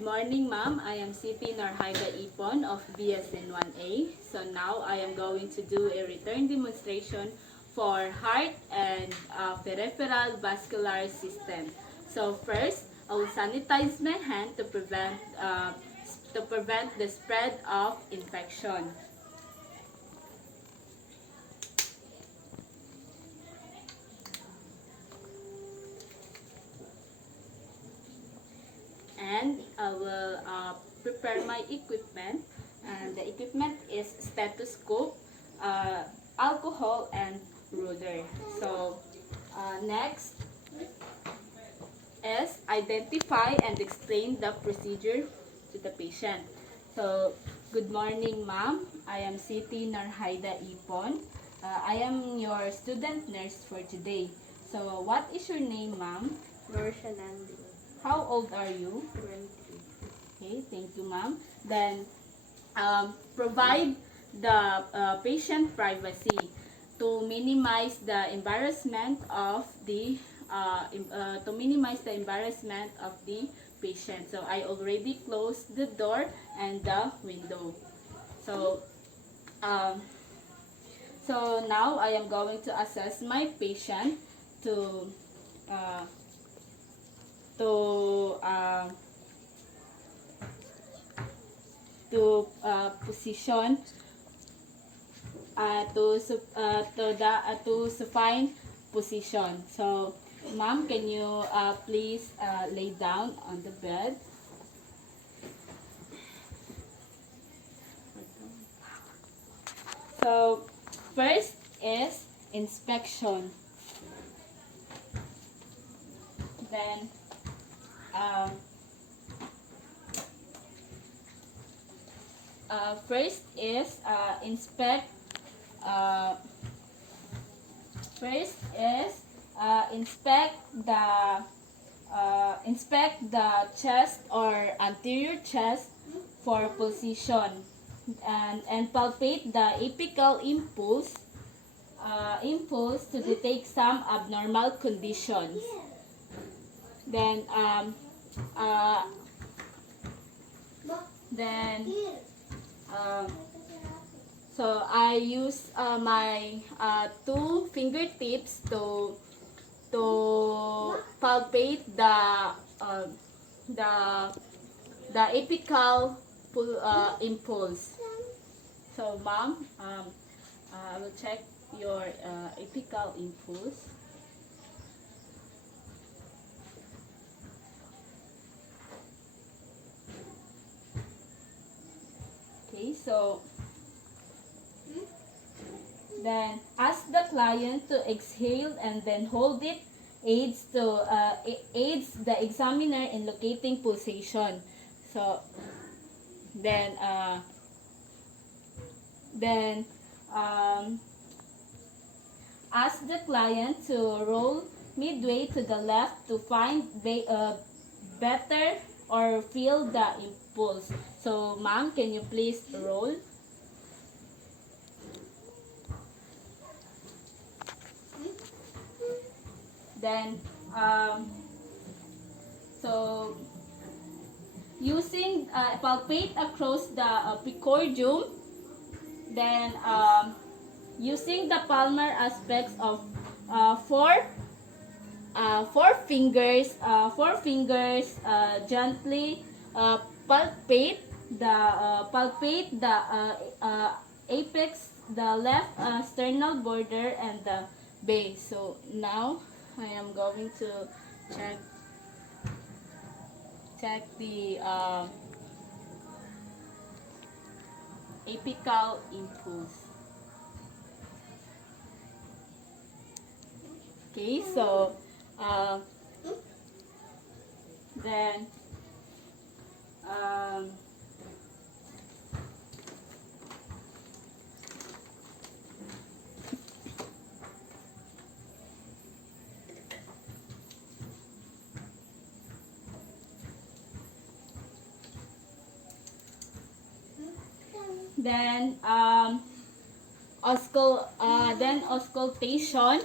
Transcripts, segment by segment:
Good morning, ma'am. I am Sittie Norhaida Ipon of BSN 1A. So now I am going to do a return demonstration for heart and peripheral vascular system. So first, I will sanitize my hand to prevent the spread of infection. And I will prepare my equipment, and the equipment is stethoscope, alcohol, and ruler. So next is identify and explain the procedure to the patient. So good morning, ma'am. I am Sittie Norhaida Ipon. I am your student nurse for today. So what is your name, ma'am? How old are you? 20. Okay, thank you, ma'am. Then, provide the patient privacy to minimize the embarrassment of the patient. So I already closed the door and the window. So, so now I am going to assess my patient to uh, position to supine position. So, ma'am, can you please lay down on the bed? So, first is inspection. Then, first is inspect the chest or anterior chest for position, and palpate the apical impulse to detect some abnormal conditions. Then so I use my two fingertips to palpate the apical impulse. So, ma'am, I will check your apical impulse. Okay, so then ask the client to exhale and then hold it, aids the examiner in locating pulsation. So then ask the client to roll midway to the left to find better or feel the impulse. So, ma'am, can you please roll? Then, so using palpate across the precordium. Then, using the palmar aspects of four fingers, gently palpate the apex, the left sternal border, and the base. So now I am going to check the apical impulse. Okay, so then auscultation.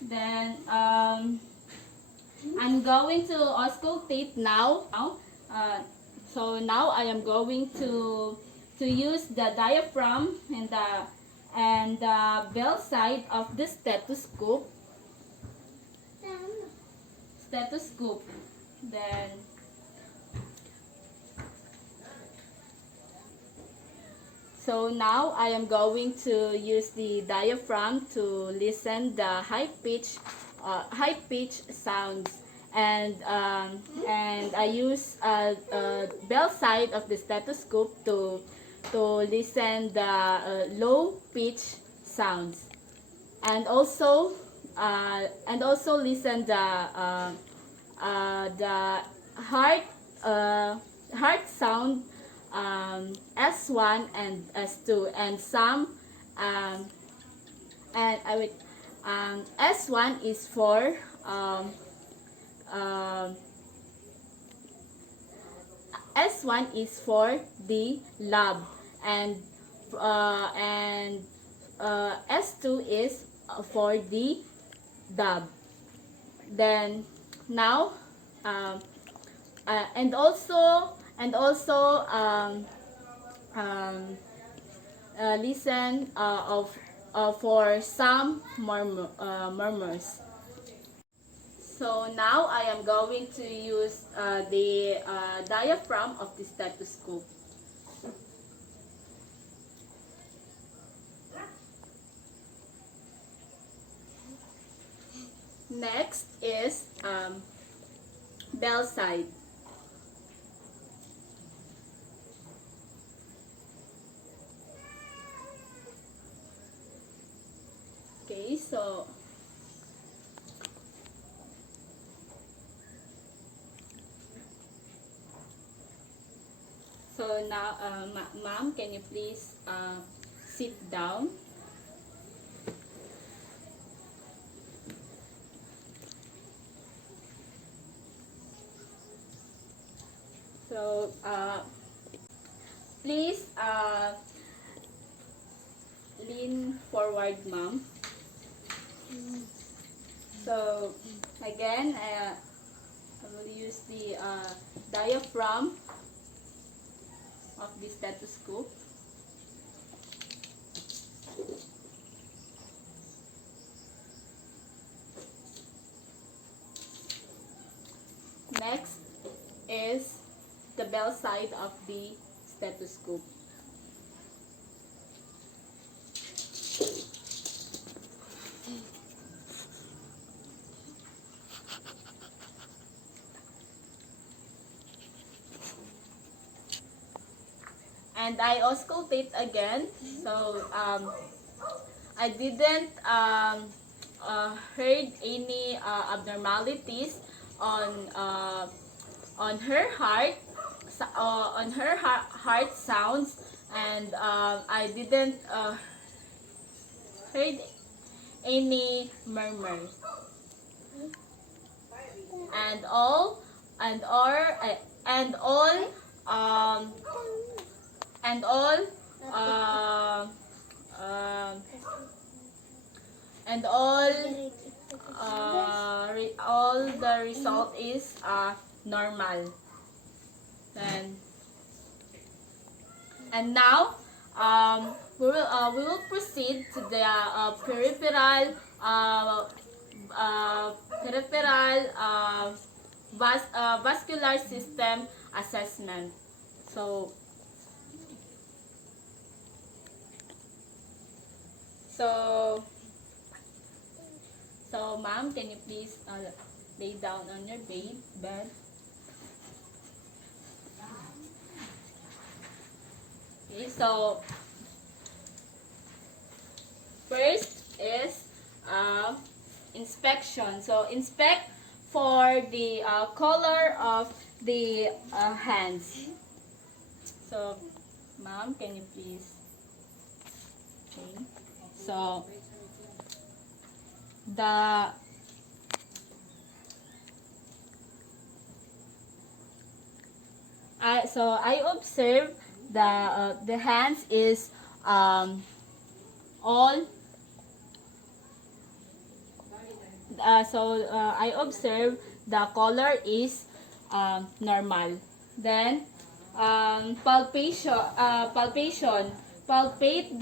Then I'm going to auscultate now Uh, so now I am going to use the diaphragm and the bell side of the stethoscope. Then so now I am going to use the diaphragm to listen the high pitch sounds, and I use bell side of the stethoscope to listen the low pitch sounds, and also listen the heart heart sound, S1 and S2, and some and I would S1 is for um, S1 is for the lab, and S2 is for the dub. Then now and also listen of for some murmurs. So now I am going to use the diaphragm of the stethoscope. Next is bell side. Okay, so now, ma'am, can you please sit down? So please lean forward, ma'am. So again, I will use the diaphragm of the stethoscope. Next is the bell side of the stethoscope. And I auscultate again. So I didn't heard any abnormalities on her heart, heart sounds, and I didn't heard any murmurs, and all and all um, and all and all the result is normal. And now we will proceed to the peripheral vascular system assessment. So ma'am, can you please lay down on your bed? Okay, so first is inspection. So inspect for the color of the hands. So ma'am, can you please? Okay. So I observe the hands is all I observe the color is normal. Then, palpation. Palpate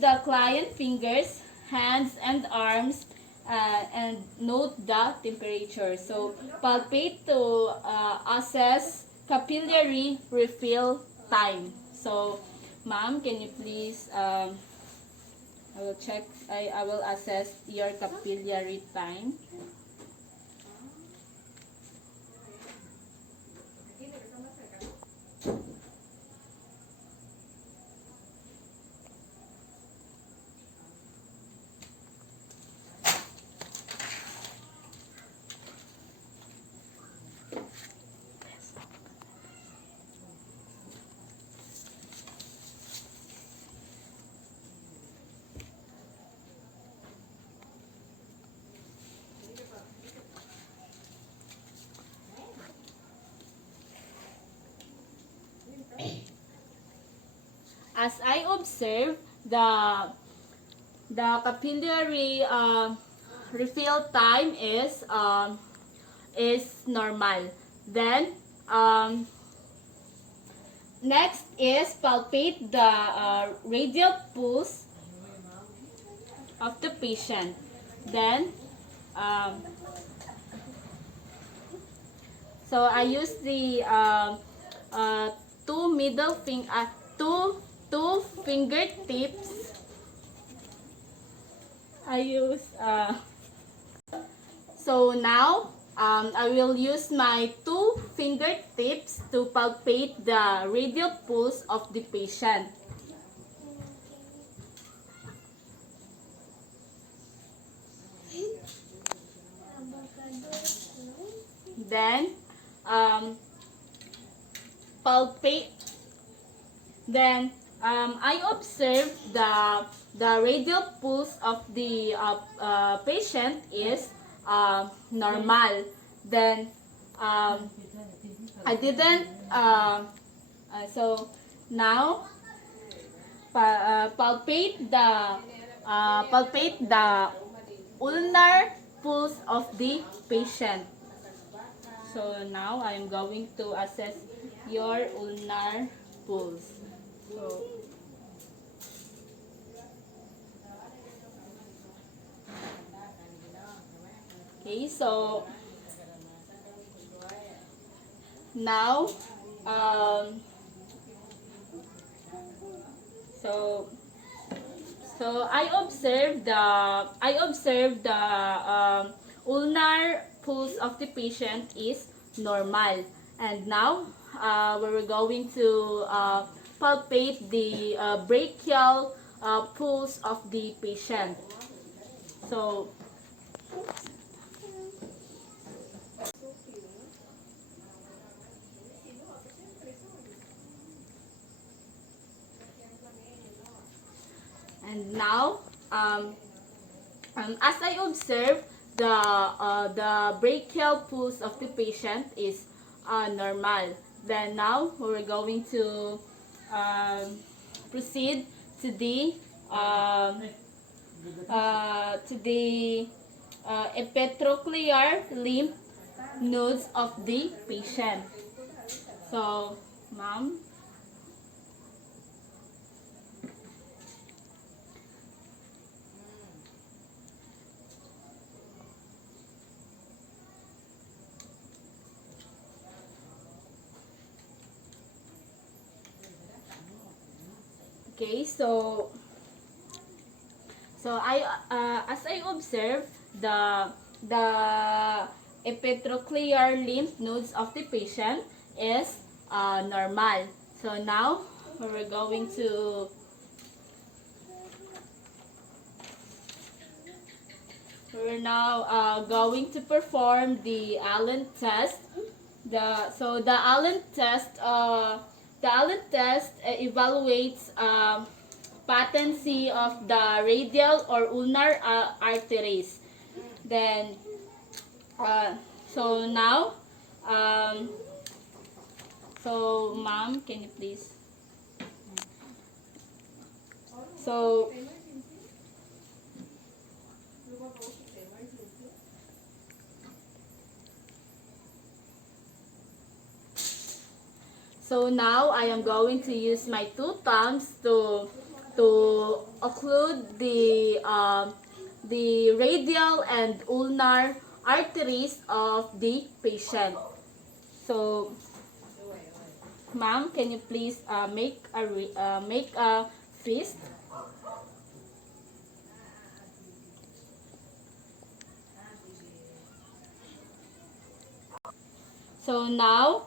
the client fingers, hands, and arms, and note the temperature. So, palpate to assess capillary refill time. So, ma'am, can you please, I will check, I will assess your capillary time. As I observe, the capillary refill time is normal. Then next is palpate the radial pulse of the patient. Then so I use the two fingertips. I use so now I will use my two fingertips to palpate the radial pulse of the patient. Then palpate. Then I observe the radial pulse of the patient is normal. Then I didn't. So now palpate the ulnar pulse of the patient. So now I am going to assess your ulnar pulse. So, okay, so now so I observe the ulnar pulse of the patient is normal, and now we're going to palpate the brachial pulse of the patient. So and now as I observe the brachial pulse of the patient is normal. Then now we're going to proceed to the epitrochlear lymph nodes of the patient. So, ma'am. Okay, so I as I observe the epitrochlear lymph nodes of the patient is normal. So now we're going to going to perform the Allen test. The Allen test evaluates patency of the radial or ulnar arteries. Then, so now, so ma'am, can you please? So, So now I am going to use my two thumbs to occlude the radial and ulnar arteries of the patient. So, ma'am, can you please make a fist? So now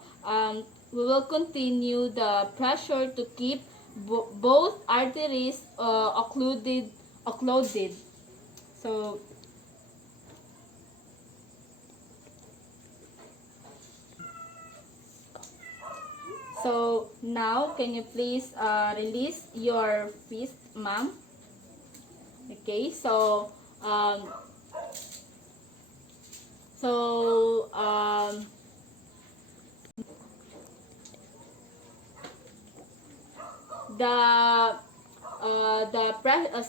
we will continue the pressure to keep both arteries occluded. So now can you please release your fist, ma'am? Okay. Um, so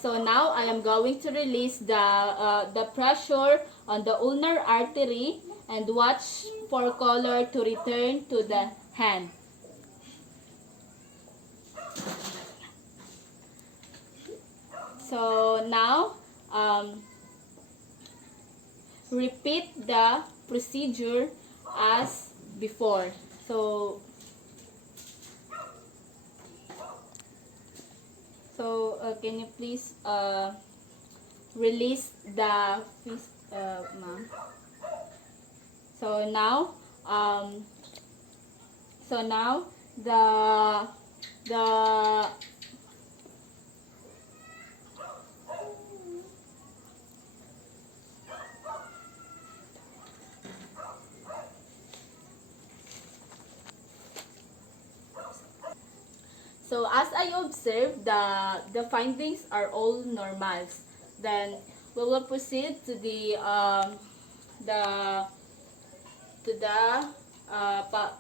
so now I am going to release the pressure on the ulnar artery and watch for color to return to the hand. So now repeat the procedure as before. So can you please release the fist, ma'am? So now the So as I observe, the findings are all normals. Then we will proceed to the to the uh, pa,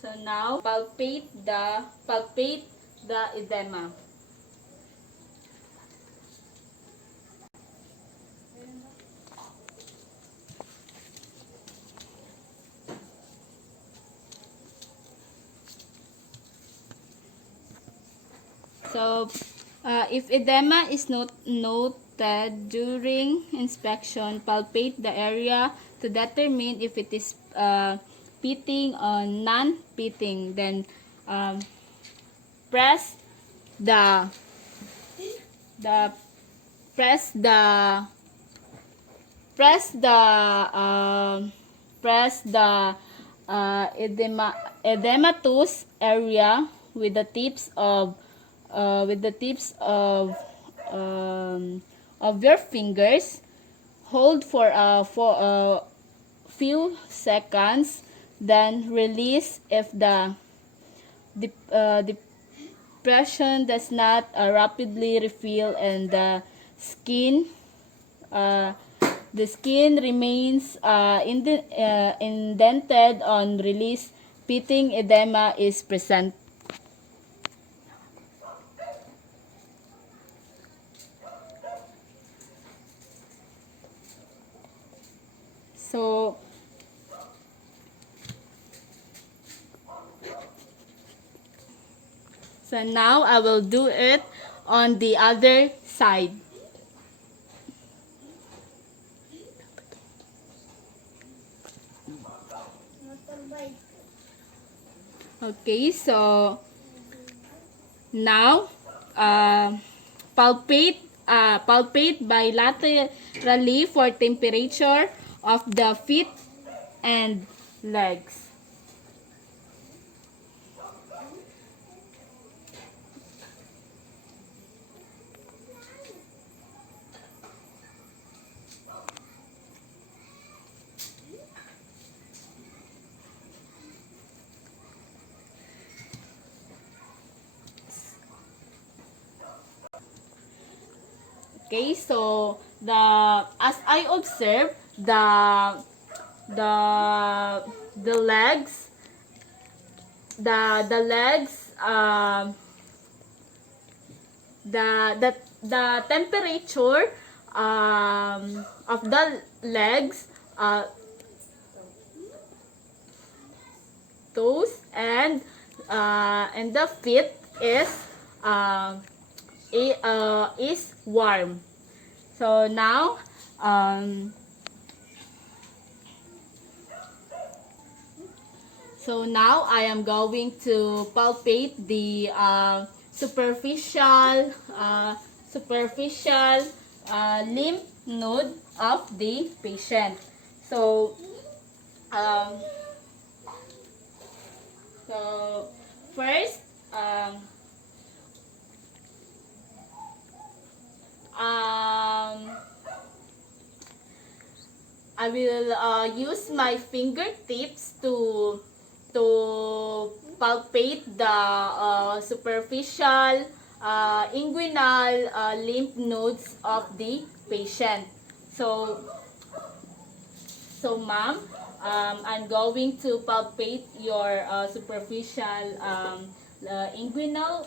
so now palpate the edema. So, if edema is noted during inspection, palpate the area to determine if it is pitting or non-pitting. Then, press the press the edematous area with the tips of your fingers. Hold for a few seconds, then release if the depression does not rapidly refill and the skin remains indented on release. Pitting edema is present. So now I will do it on the other side. Okay, so now palpate bilaterally for temperature of the feet and legs. Okay, so as I observe the legs the temperature of the legs, toes, and the feet is warm. So now I am going to palpate the superficial lymph node of the patient. So um, first, I will use my fingertips to palpate the superficial inguinal lymph nodes of the patient. So ma'am, I'm going to palpate your superficial inguinal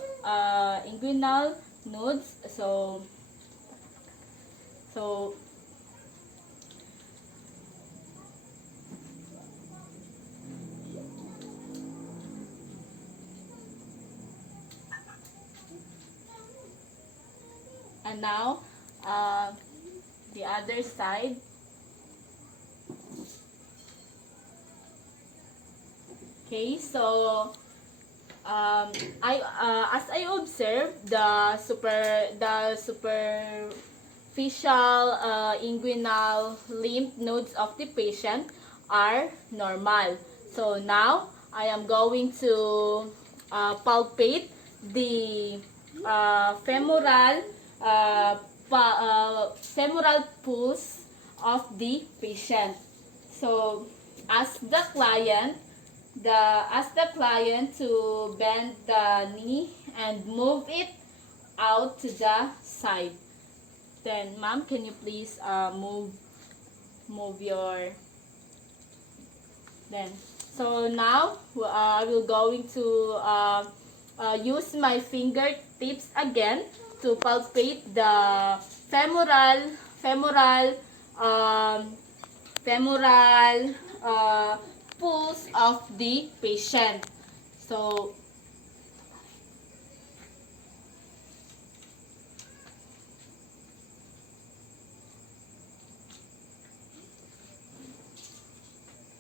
nodes. So and now the other side. Okay, so as I observe the superficial inguinal lymph nodes of the patient are normal. So now I am going to palpate the femoral pulse of the patient. So ask the client to bend the knee and move it out to the side. Then, ma'am, can you please move your. Then, so now I will going to use my fingertips again to palpate the femoral pulse of the patient. So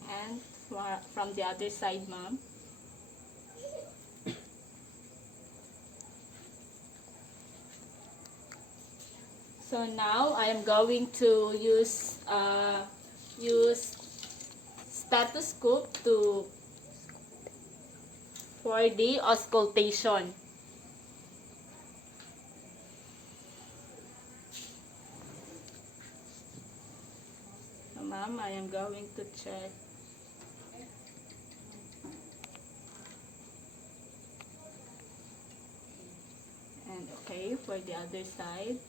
and from the other side, ma'am. So now I am going to use stethoscope for the auscultation. So, ma'am, I am going to check. And okay, for the other side.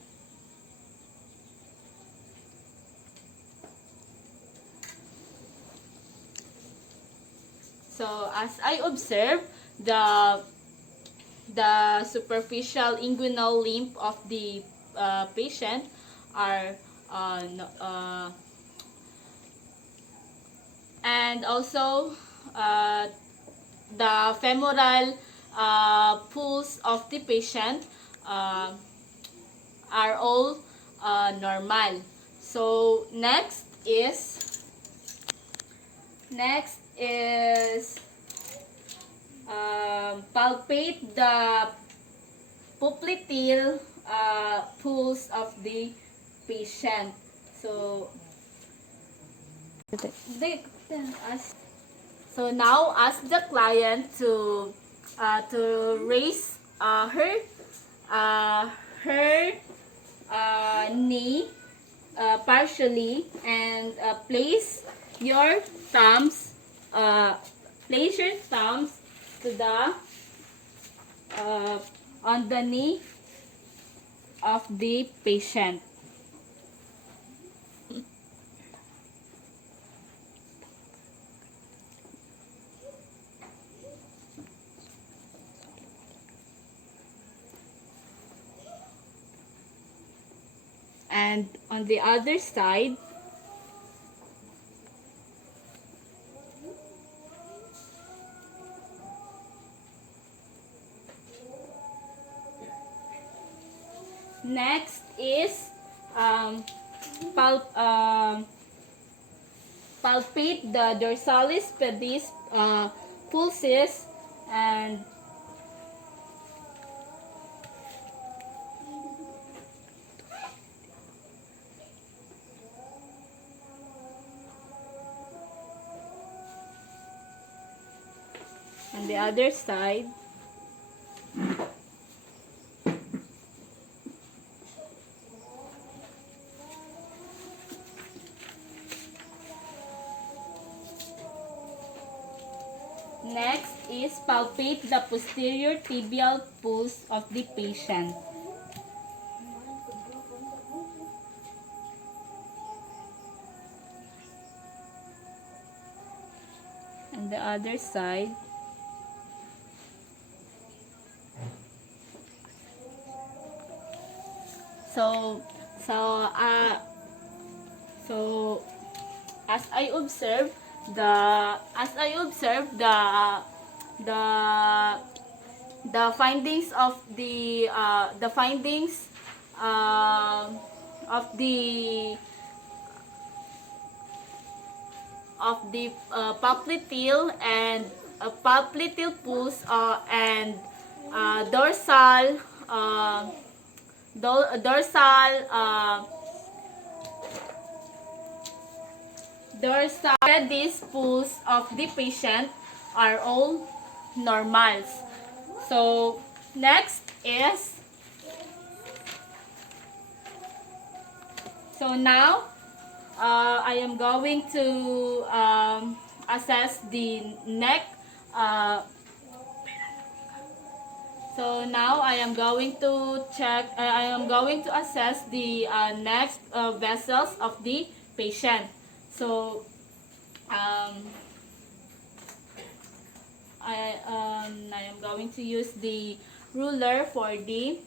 So as I observe, the superficial inguinal lymph of the patient are and also the femoral pulse of the patient are all normal. So next is palpate the popliteal pulse of the patient. So now ask the client to raise her knee partially and place your thumbs to the on the knee of the patient. And on the other side, next is pulp, palpate the dorsalis pedis pulses and on the other side. Next is palpate the posterior tibial pulse of the patient. And the other side. So as I observe the findings of the popliteal and popliteal pulse and dorsal pedis pulse of the patient are all normals. So next is, so now I am going to assess the neck. So now I am going to assess the neck vessels of the patient. So I am going to use the ruler for the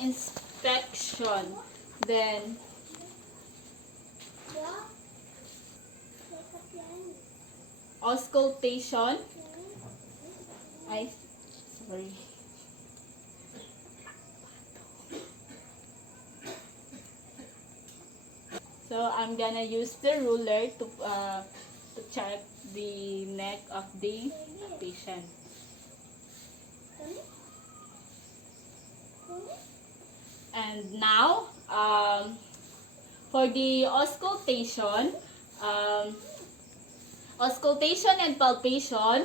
inspection. Then auscultation. Sorry. So I'm gonna use the ruler to check the neck of the patient. And now for the auscultation, and palpation,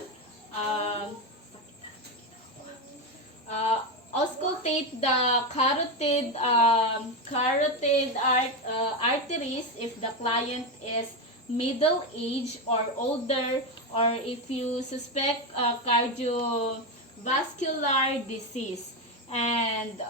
auscultate the carotid arteries if the client is middle age or older, or if you suspect cardiovascular disease. And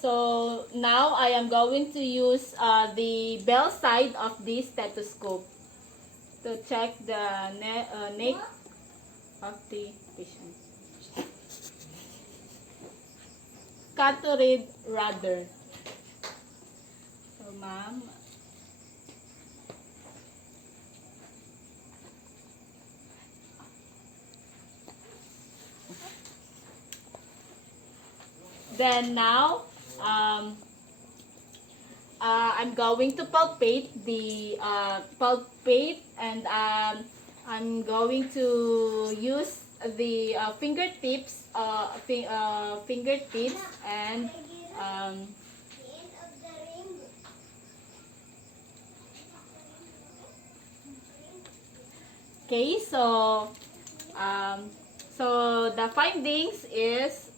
so now I am going to use the bell side of the stethoscope to check the neck of the patient. Carotid rather. So ma'am, then now I'm going to palpate and I'm going to use the fingertips and okay, so the findings is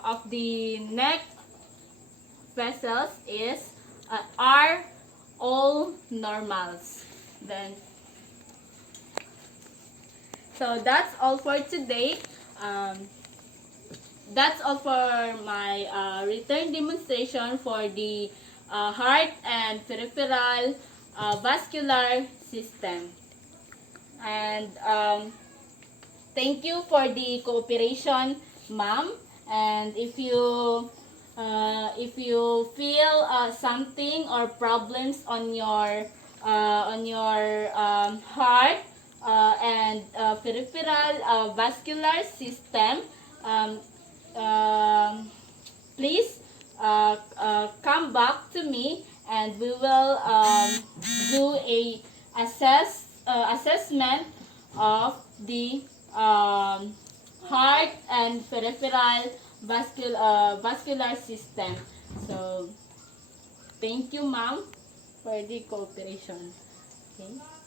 of the neck vessels are all normals. Then so that's all for today. That's all for my return demonstration for the heart and peripheral vascular system. And thank you for the cooperation, ma'am. And if you feel something or problems on your heart and peripheral vascular system, um, um, please come back to me, and we will do a assessment of the heart and peripheral vascular system. So, thank you, ma'am, for the cooperation. Okay.